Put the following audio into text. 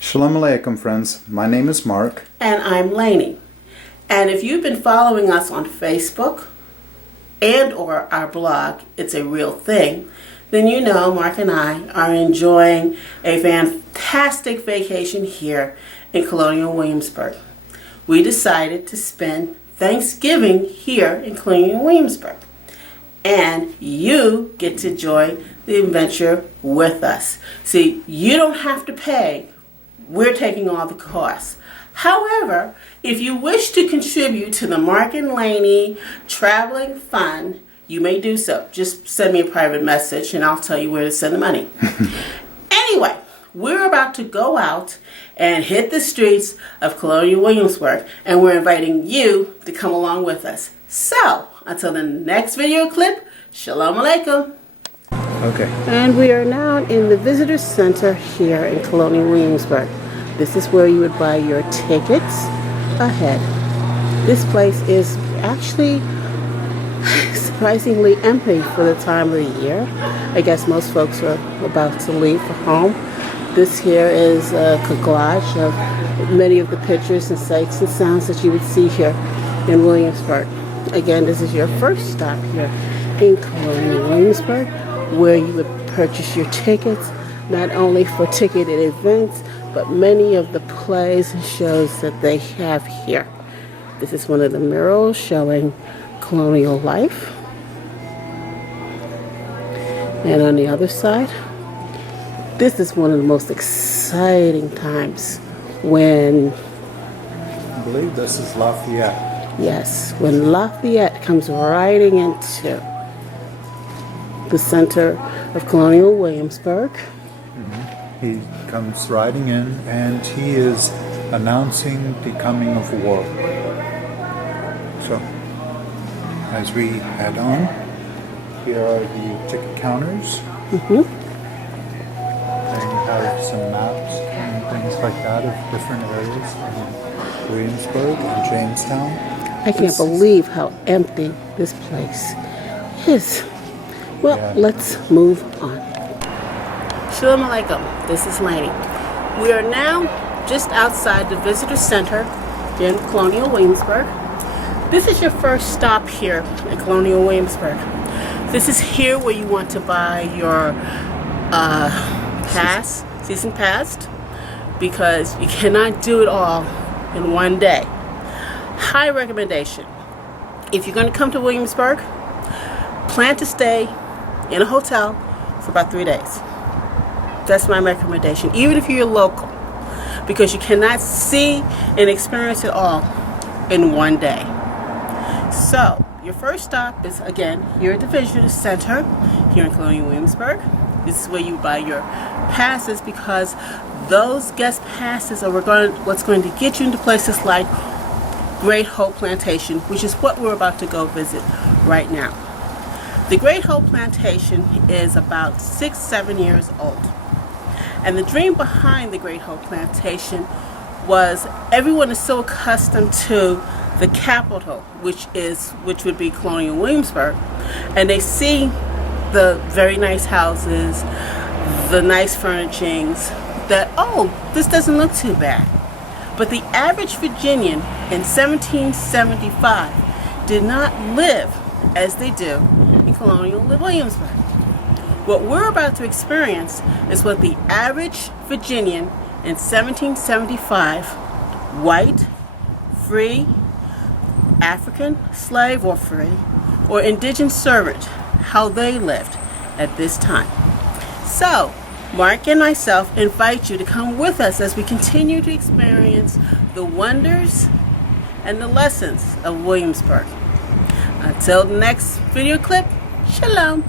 Shalom Aleichem, friends. My name is Mark. And I'm Lain. And if you've been following us on Facebook and or our blog, It's a Real Thing, then you know Mark and I are enjoying a fantastic vacation here in Colonial, Williamsburg. We decided to spend Thanksgiving here in Colonial, Williamsburg. And you get to join the adventure with us. See, you don't have to pay. We're taking all the costs. However, if you wish to contribute to the Mark and Lainey Traveling Fund, you may do so. Just send me a private message and I'll tell you where to send the money. Anyway, we're about to go out and hit the streets of Colonial Williamsburg, and we're inviting you to come along with us. So, until the next video clip, Shalom Aleichem. Okay. And we are now in the Visitor Center here in Colonial Williamsburg. This is where you would buy your tickets ahead. This place is actually surprisingly empty for the time of the year. I guess most folks are about to leave for home. This here is a collage of many of the pictures and sights and sounds that you would see here in Williamsburg. Again, this is your first stop here in Colonial Williamsburg, where you would purchase your tickets, not only for ticketed events, but many of the plays and shows that they have here. This is one of the murals showing colonial life. And on the other side, this is one of the most exciting times when... I believe this is Lafayette. Yes, when Lafayette comes riding into the center of Colonial Williamsburg. He comes riding in and he is announcing the coming of war. So, as we head on, here are the ticket counters. And you have some maps and things like that of different areas in Williamsburg and Jamestown. I can't believe how empty this place is. Well, yeah. Let's move on. Shalom Aleichem. This is Lain. We are now just outside the Visitor Center in Colonial Williamsburg. This is your first stop here in Colonial Williamsburg. This is here where you want to buy your season pass, because you cannot do it all in one day. High recommendation. If you're going to come to Williamsburg, plan to stay in a hotel for about 3 days. That's my recommendation, even if you're local, because you cannot see and experience it all in one day. So, your first stop is, again, here at the Visitor Center, here in Colonial Williamsburg. This is where you buy your passes, because those guest passes are what's going to get you into places like Great Hope Plantation, which is what we're about to go visit right now. The Great Hope Plantation is about 6-7 years old. And the dream behind the Great Hope Plantation was, everyone is so accustomed to the capital, which would be Colonial Williamsburg, and they see the very nice houses, the nice furnishings, that, oh, this doesn't look too bad. But the average Virginian in 1775 did not live as they do in Colonial Williamsburg. What we're about to experience is what the average Virginian in 1775, white, free, African, slave or free, or indigent servant, how they lived at this time. So, Mark and myself invite you to come with us as we continue to experience the wonders and the lessons of Williamsburg. Until the next video clip, shalom.